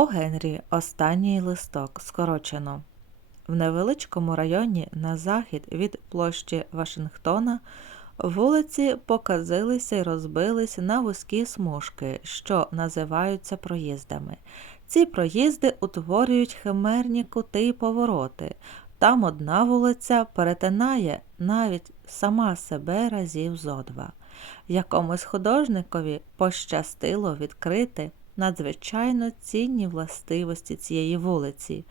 О Генрі останній листок скорочено. В невеличкому районі на захід від площі Вашингтона вулиці показилися і розбилися на вузькі смужки, що називаються проїздами. Ці проїзди утворюють химерні кути й повороти. Там одна вулиця перетинає навіть сама себе разів зо два. Якомусь художникові пощастило відкрити надзвичайно цінні властивості цієї вулиці.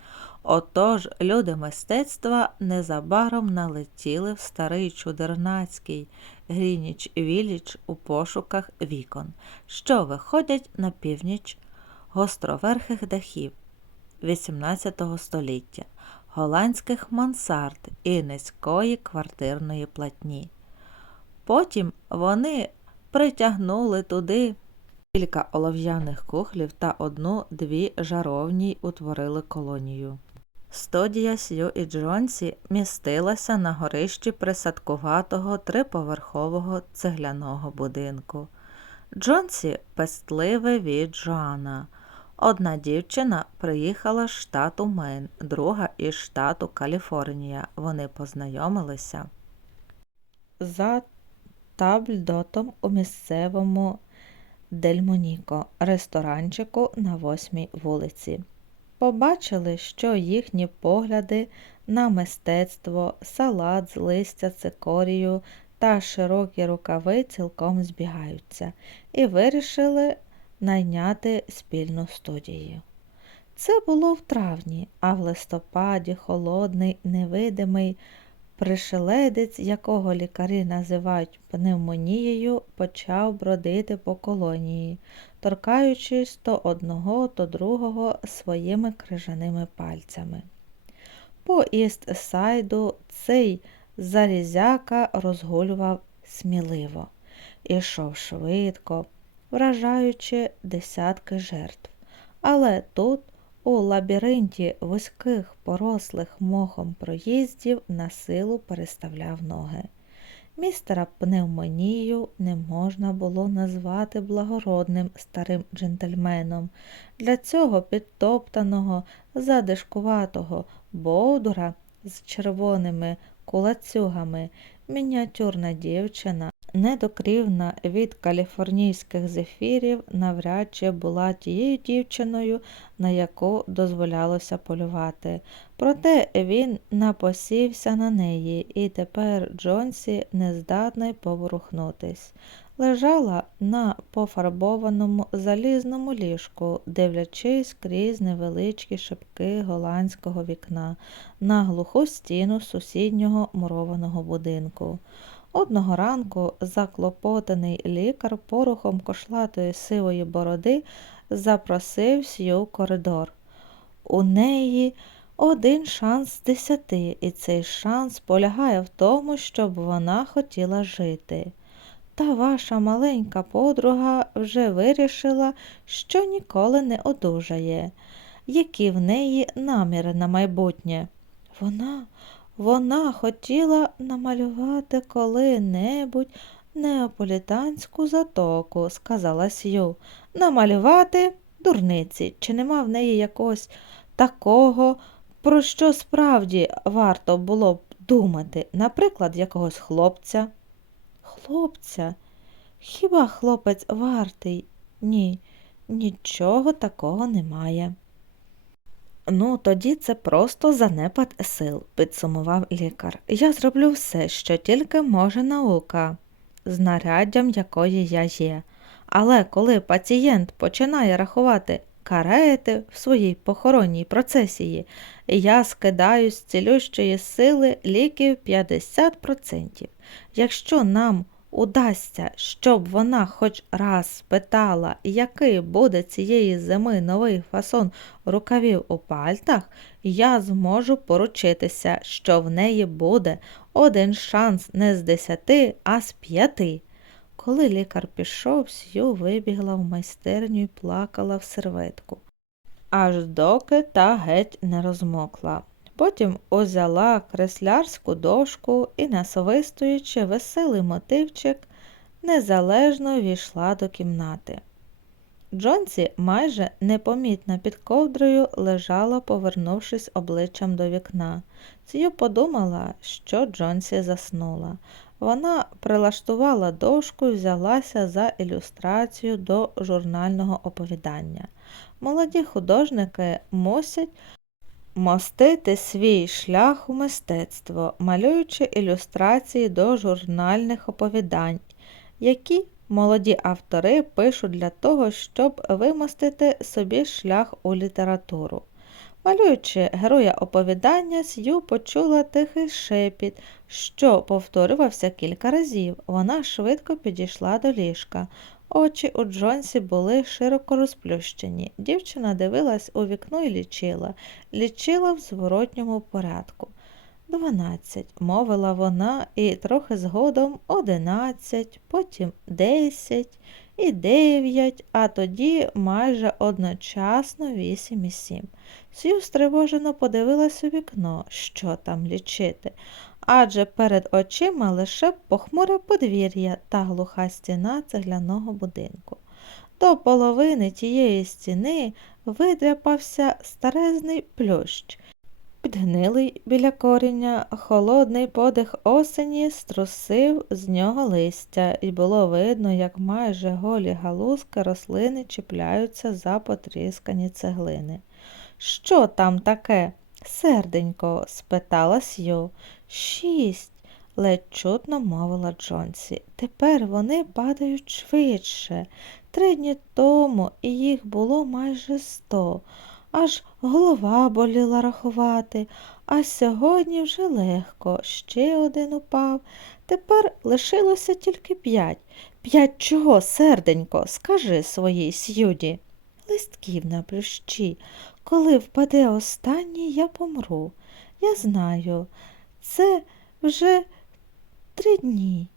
Отож люди мистецтва незабаром налетіли в старий чудернацький Грініч Віліч у пошуках вікон, що виходять на північ гостроверхих дахів XVIII століття, голландських мансард і низької квартирної платні. Потім вони притягнули туди кілька олов'яних кухлів та одну-дві жаровні утворили колонію. Студія Сью і Джонсі містилася на горищі присадкуватого триповерхового цегляного будинку. Джонсі пестливе від Джоана. Одна дівчина приїхала з штату Мейн, друга із штату Каліфорнія. Вони познайомилися за табльдотом у місцевому Дельмоніко, ресторанчику на восьмій вулиці. Побачили, що їхні погляди на мистецтво, салат з листя цикорію та широкі рукави цілком збігаються, і вирішили найняти спільну студію. Це було в травні, а в листопаді холодний, невидимий пришеледець, якого лікарі називають пневмонією, почав бродити по колонії, торкаючись то одного, то другого своїми крижаними пальцями. По іст сайду цей залізяка розгулював сміливо, ішов швидко, вражаючи десятки жертв. Але тут у лабіринті вузьких порослих мохом проїздів на силу переставляв ноги. Містера пневмонію не можна було назвати благородним старим джентльменом. Для цього підтоптаного, задишкуватого бовдура з червоними кулацюгами мініатюрна дівчина недокрівна від каліфорнійських зефірів навряд чи була тією дівчиною, на яку дозволялося полювати. Проте він напосівся на неї, і тепер Джонсі нездатний поворухнутись. Лежала на пофарбованому залізному ліжку, дивлячись крізь невеличкі шибки голландського вікна на глуху стіну сусіднього мурованого будинку. Одного ранку заклопотаний лікар порухом кошлатої сивої бороди запросив сю коридор. У неї один шанс з десяти, і цей шанс полягає в тому, щоб вона хотіла жити. Та ваша маленька подруга вже вирішила, що ніколи не одужає, які в неї наміри на майбутнє. Вона вона хотіла намалювати коли-небудь неаполітанську затоку, сказала Сью. Намалювати дурниці, чи нема в неї якогось такого, про що справді варто було б думати, наприклад, якогось хлопця. Хлопця? Хіба хлопець вартий? Ні, нічого такого немає. Ну, тоді це просто занепад сил, підсумував лікар. Я зроблю все, що тільки може наука, знаряддям якої я є. Але коли пацієнт починає рахувати карети в своїй похоронній процесії, я скидаю з цілющої сили ліків 50%. Якщо нам удасться, щоб вона хоч раз спитала, який буде цієї зими новий фасон рукавів у пальтах, я зможу поручитися, що в неї буде один шанс не з десяти, а з п'яти. Коли лікар пішов, Сью вибігла в майстерню і плакала в серветку, аж доки та геть не розмокла. Потім узяла креслярську дошку і, насвистуючи веселий мотивчик, незалежно війшла до кімнати. Джонсі майже непомітно під ковдрою лежала, повернувшись обличчям до вікна. Сью подумала, що Джонсі заснула. Вона прилаштувала дошку і взялася за ілюстрацію до журнального оповідання. Молоді художники мусять мостити свій шлях у мистецтво, малюючи ілюстрації до журнальних оповідань, які молоді автори пишуть для того, щоб вимостити собі шлях у літературу. Малюючи героя оповідання, Сью почула тихий шепіт, що повторювався кілька разів. Вона швидко підійшла до ліжка. Очі у Джонсі були широко розплющені. Дівчина дивилась у вікно і лічила, лічила в зворотньому порядку. Дванадцять, мовила вона, і трохи згодом одинадцять, потім десять і дев'ять, а тоді майже одночасно вісім і сім. Сью стривожено подивилась у вікно, що там лічити, адже перед очима лише похмуре подвір'я та глуха стіна цегляного будинку. До половини тієї стіни видряпався старезний плющ. Підгнилий біля коріння, холодний подих осені струсив з нього листя, і було видно, як майже голі галузки рослини чіпляються за потріскані цеглини. Що там таке? Серденько? спитала Сью. Шість, ледь чутно мовила Джонсі. Тепер вони падають швидше. Три дні тому і їх було майже сто. Аж голова боліла рахувати, а сьогодні вже легко. Ще один упав. Тепер лишилося тільки п'ять. П'ять чого, серденько, скажи своїй сюді. Листків на плющі. Коли впаде останній, я помру. Я знаю, це вже три дні.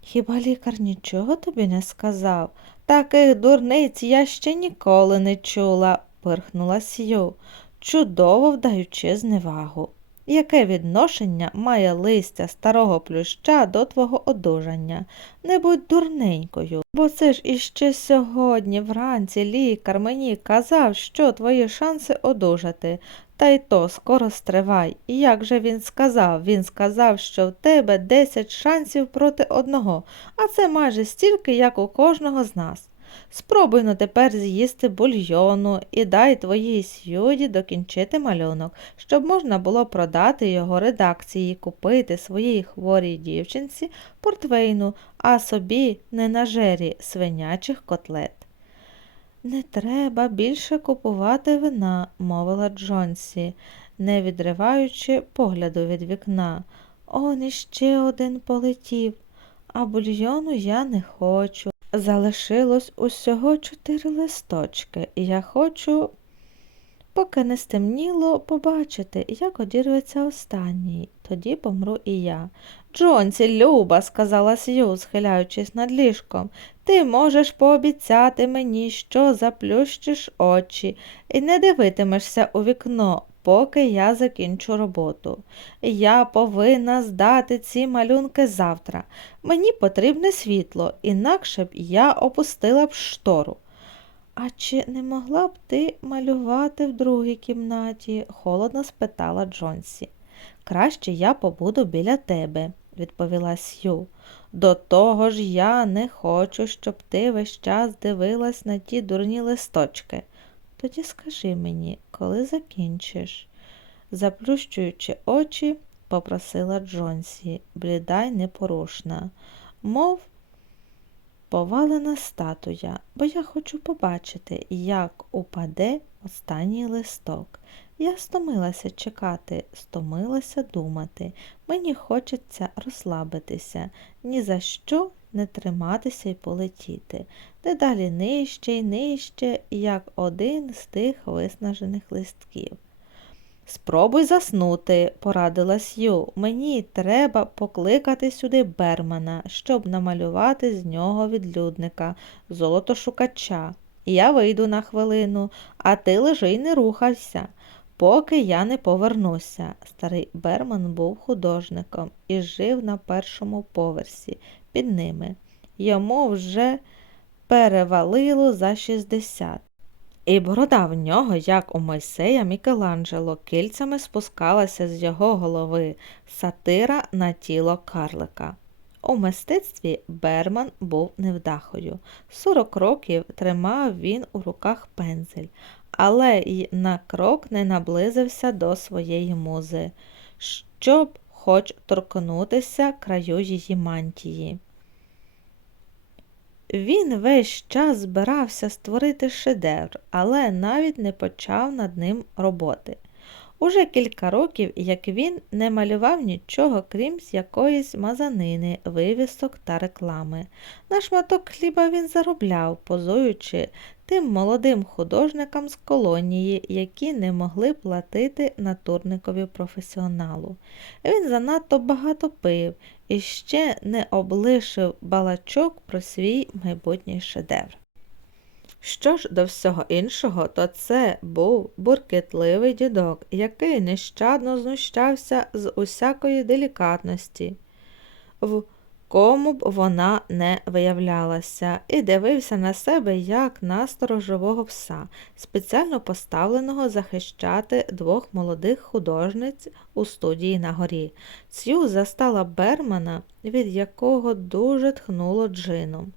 Хіба лікар нічого тобі не сказав? Таких дурниць я ще ніколи не чула, пирхнула Сью, чудово вдаючи зневагу. Яке відношення має листя старого плюща до твого одужання? Не будь дурненькою, бо це ж іще сьогодні вранці лікар мені казав, що твої шанси одужати. Та й то скоро стривай. І як же він сказав? Він сказав, що в тебе 10 шансів проти одного, а це майже стільки, як у кожного з нас. Спробуй ну тепер з'їсти бульйону і дай твоїй сюді докінчити малюнок, щоб можна було продати його редакції, купити своїй хворій дівчинці портвейну, а собі не на жері свинячих котлет. Не треба більше купувати вина, мовила Джонсі, не відриваючи погляду від вікна. Он іще один полетів, а бульйону я не хочу. Залишилось усього чотири листочки, і я хочу, поки не стемніло, побачити, як одірветься останній. Тоді помру і я. Джонсі, Люба, сказала Сью, схиляючись над ліжком, ти можеш пообіцяти мені, що заплющиш очі і не дивитимешся у вікно, поки я закінчу роботу. Я повинна здати ці малюнки завтра. Мені потрібне світло, інакше б я опустила б штору. А чи не могла б ти малювати в другій кімнаті? холодно спитала Джонсі. Краще я побуду біля тебе, відповіла Сью. До того ж я не хочу, щоб ти весь час дивилась на ті дурні листочки. Тоді скажи мені, коли закінчиш? Заплющуючи очі, попросила Джонсі, бліда й непорушна, мов повалена статуя, бо я хочу побачити, як упаде останній листок. Я стомилася чекати, стомилася думати. Мені хочеться розслабитися, ні за що не триматися і полетіти. Дедалі нижче й нижче, як один з тих виснажених листків. Спробуй заснути, порадила Сью. Мені треба покликати сюди Бермана, щоб намалювати з нього відлюдника, золотошукача. Я вийду на хвилину, а ти лежи й не рухайся, поки я не повернуся. Старий Берман був художником і жив на першому поверсі під ними. Йому вже перевалило за 60. І борода в нього, як у Мойсея Мікеланджело, кільцями спускалася з його голови, сатира на тіло карлика. У мистецтві Берман був невдахою. 40 років тримав він у руках пензель, але й на крок не наблизився до своєї музи, щоб хоч торкнутися краю її мантії. Він весь час збирався створити шедевр, але навіть не почав над ним роботи. Уже кілька років, як він не малював нічого, крім якоїсь мазанини, вивісок та реклами. На шматок хліба він заробляв, позуючи тим молодим художникам з колонії, які не могли платити натурникові професіоналу. Він занадто багато пив і ще не облишив балачок про свій майбутній шедевр. Що ж до всього іншого, то це був буркітливий дідок, який нещадно знущався з усякої делікатності, в кому б вона не виявлялася, і дивився на себе як на сторожового пса, спеціально поставленого захищати двох молодих художниць у студії на горі. Цю застала Бермана, від якого дуже тхнуло джином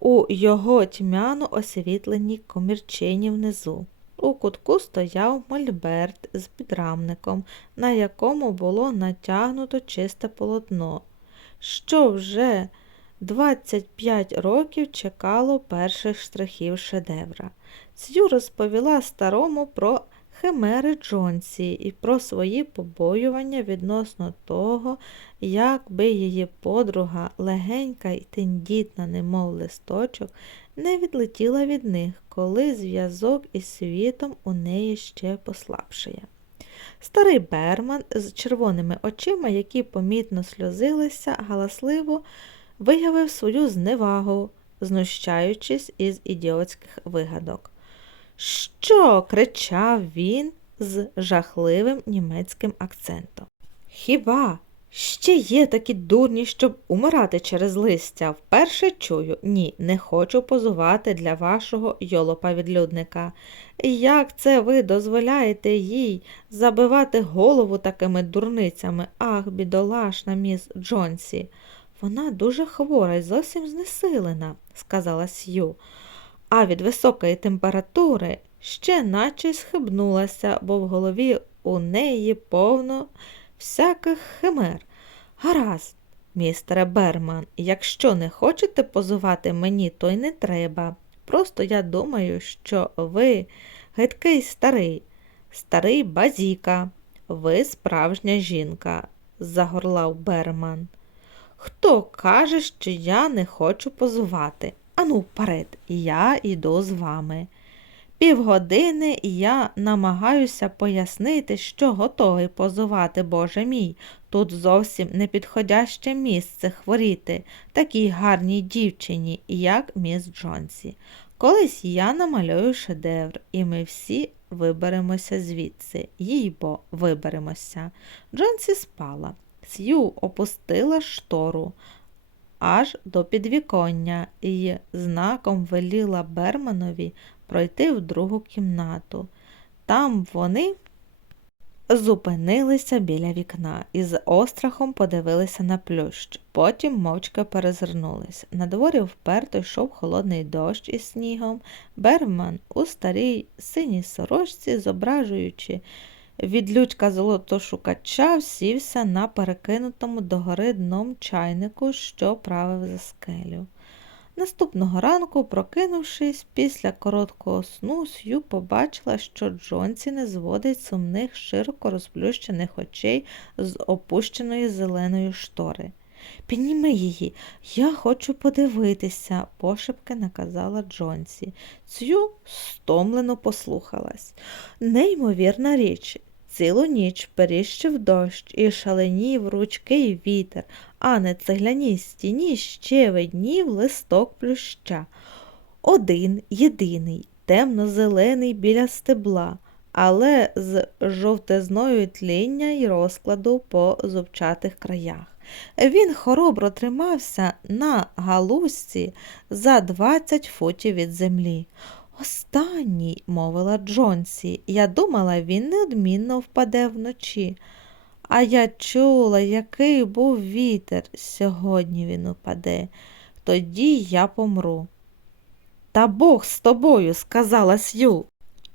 у його тьмяно освітленій комірчині внизу. У кутку стояв мольберт з підрамником, на якому було натягнуто чисте полотно, що вже 25 років чекало перших штрихів шедевра. Цю розповіла старому про химери Джонсі і про свої побоювання відносно того, як би її подруга, легенька й тендітна, немов листочок, не відлетіла від них, коли зв'язок із світом у неї ще послабшає. Старий Берман з червоними очима, які помітно сльозилися, галасливо виявив свою зневагу, знущаючись із ідіотських вигадок. Що? кричав він з жахливим німецьким акцентом. Хіба ще є такі дурні, щоб умирати через листя? Вперше чую, ні, не хочу позувати для вашого йолопа відлюдника. Як це ви дозволяєте їй забивати голову такими дурницями? Ах, бідолашна міс Джонсі. Вона дуже хвора і зовсім знесилена, сказала Сью а від високої температури ще наче схибнулася, бо в голові у неї повно всяких химер. Гаразд, містере Берман, якщо не хочете позувати мені, то й не треба. Просто я думаю, що ви гидкий старий, старий базіка, ви справжня жінка, загорлав Берман. Хто каже, що я не хочу позувати? Ану, вперед, я йду з вами. Півгодини я намагаюся пояснити, що готовий позувати, Боже мій. Тут зовсім непідходяще місце хворіти такій гарній дівчині, як міс Джонсі. Колись я намалюю шедевр, і ми всі виберемося звідси, їй виберемося. Джонсі спала. Сью опустила штору аж до підвіконня і знаком веліла Берманові пройти в другу кімнату. Там вони зупинилися біля вікна і з острахом подивилися на плющ, потім мовчки перезирнулись. На дворі вперто йшов холодний дощ із снігом. Берман у старій синій сорочці, зображуючи від Людька золотошукача сівся на перекинутому догори дном чайнику, що правив за скелю. Наступного ранку, прокинувшись після короткого сну, Сью побачила, що Джонсі не зводить сумних, широко розплющених очей з опущеної зеленої штори. Підніми її, я хочу подивитися, пошепки наказала Джонсі. Цю стомлено послухалась. Неймовірна річ, Цілу ніч періщив дощ і шаленів ручкий вітер, а на цегляній стіні ще виднів листок плюща. Один єдиний, темно-зелений біля стебла, але з жовтизною тління й розкладу по зубчатих краях. Він хоробро тримався на галузці за 20 футів від землі. Останній, мовила Джонсі, я думала, він неодмінно впаде вночі. А я чула, який був вітер. Сьогодні він упаде. Тоді я помру. Та Бог з тобою, сказала Сью,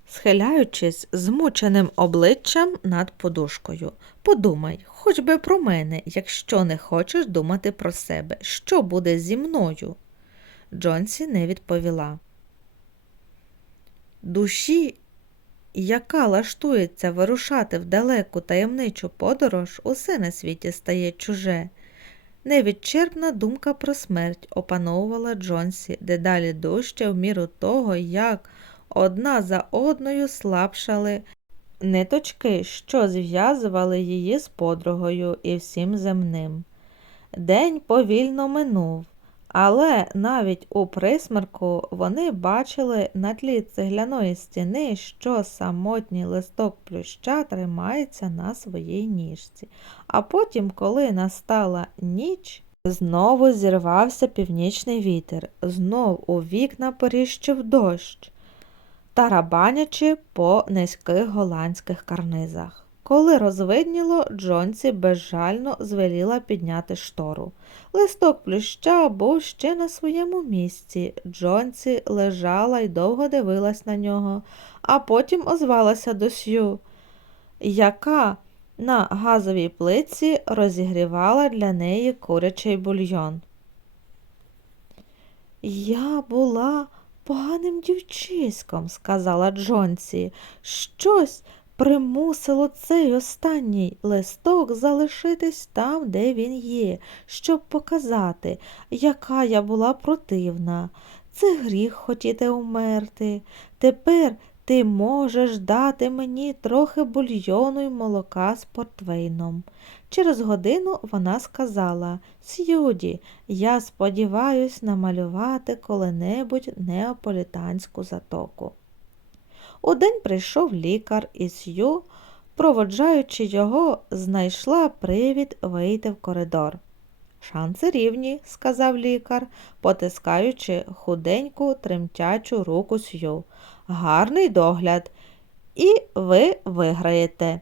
схиляючись змученим обличчям над подушкою. Подумай, хоч би про мене, якщо не хочеш думати про себе. Що буде зі мною? Джонсі не відповіла. Душі, яка лаштується вирушати в далеку таємничу подорож, усе на світі стає чуже. Невідчерпна думка про смерть опановувала Джонсі дедалі дужче в міру того, як одна за одною слабшали ниточки, що зв'язували її з подругою і всім земним. День повільно минув, але навіть у присмерку вони бачили на тлі цегляної стіни, що самотній листок плюща тримається на своїй ніжці. А потім, коли настала ніч, знову зірвався північний вітер, знов у вікна поріщив дощ, тарабанячи по низьких голландських карнизах. Коли розвидніло, Джонсі безжально звеліла підняти штору. Листок плюща був ще на своєму місці. Джонсі лежала й довго дивилась на нього, а потім озвалася до Сью, яка на газовій плитці розігрівала для неї курячий бульйон. Я була поганим дівчиськом, сказала Джонсі. Щось примусило цей останній листок залишитись там, де він є, щоб показати, яка я була противна. Це гріх хотіти умерти. Тепер ти можеш дати мені трохи бульйону й молока з портвейном. Через годину вона сказала Сюді, я сподіваюсь намалювати коли-небудь неаполітанську затоку. Удень прийшов лікар і Сью, проводжаючи його, знайшла привід вийти в коридор. Шанси рівні, сказав лікар, потискаючи худеньку, тремтячу руку Сью. Гарний догляд, і ви виграєте.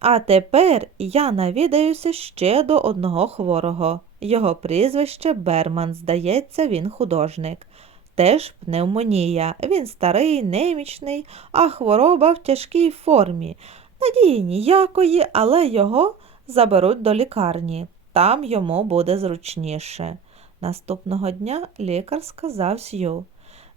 А тепер я навідаюся ще до одного хворого. Його прізвище Берман, здається, він художник. Теж пневмонія. Він старий, немічний, а хвороба в тяжкій формі. Надії ніякої, але його заберуть до лікарні. Там йому буде зручніше. Наступного дня лікар сказав Сью.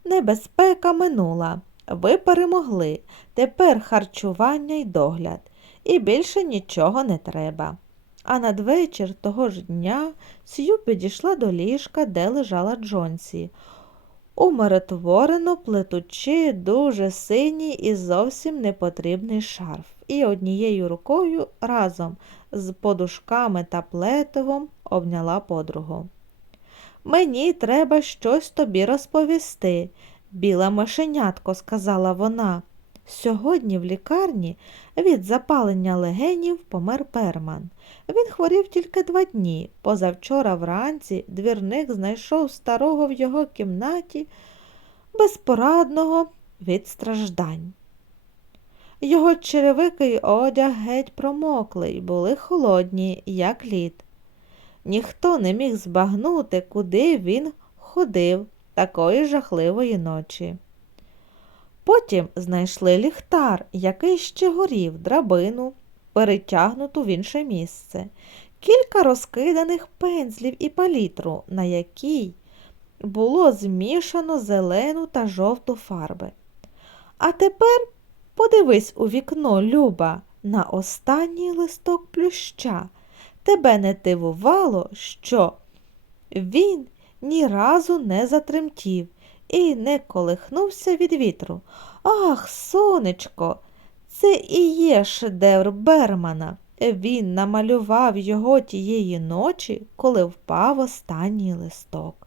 Небезпека минула. Ви перемогли. Тепер харчування й догляд. І більше нічого не треба. А надвечір того ж дня Сью підійшла до ліжка, де лежала Джонсі умиротворено плетучи дуже синій і зовсім непотрібний шарф, і однією рукою разом з подушками та плетовом обняла подругу. Мені треба щось тобі розповісти, біле мишенятко, сказала вона. Сьогодні в лікарні від запалення легенів помер перман. Він хворів тільки два дні. Позавчора вранці двірник знайшов старого в його кімнаті безпорадного від страждань. Його черевики й одяг геть промокли й були холодні, як лід. Ніхто не міг збагнути, куди він ходив такої жахливої ночі. Потім знайшли ліхтар, який ще горів, драбину, перетягнуту в інше місце, кілька розкиданих пензлів і палітру, на якій було змішано зелену та жовту фарби. А тепер подивись у вікно, Люба, на останній листок плюща. Тебе не дивувало, що він ні разу не затремтів і не колихнувся від вітру. Ах, сонечко, це і є шедевр Бермана. Він намалював його тієї ночі, коли впав останній листок.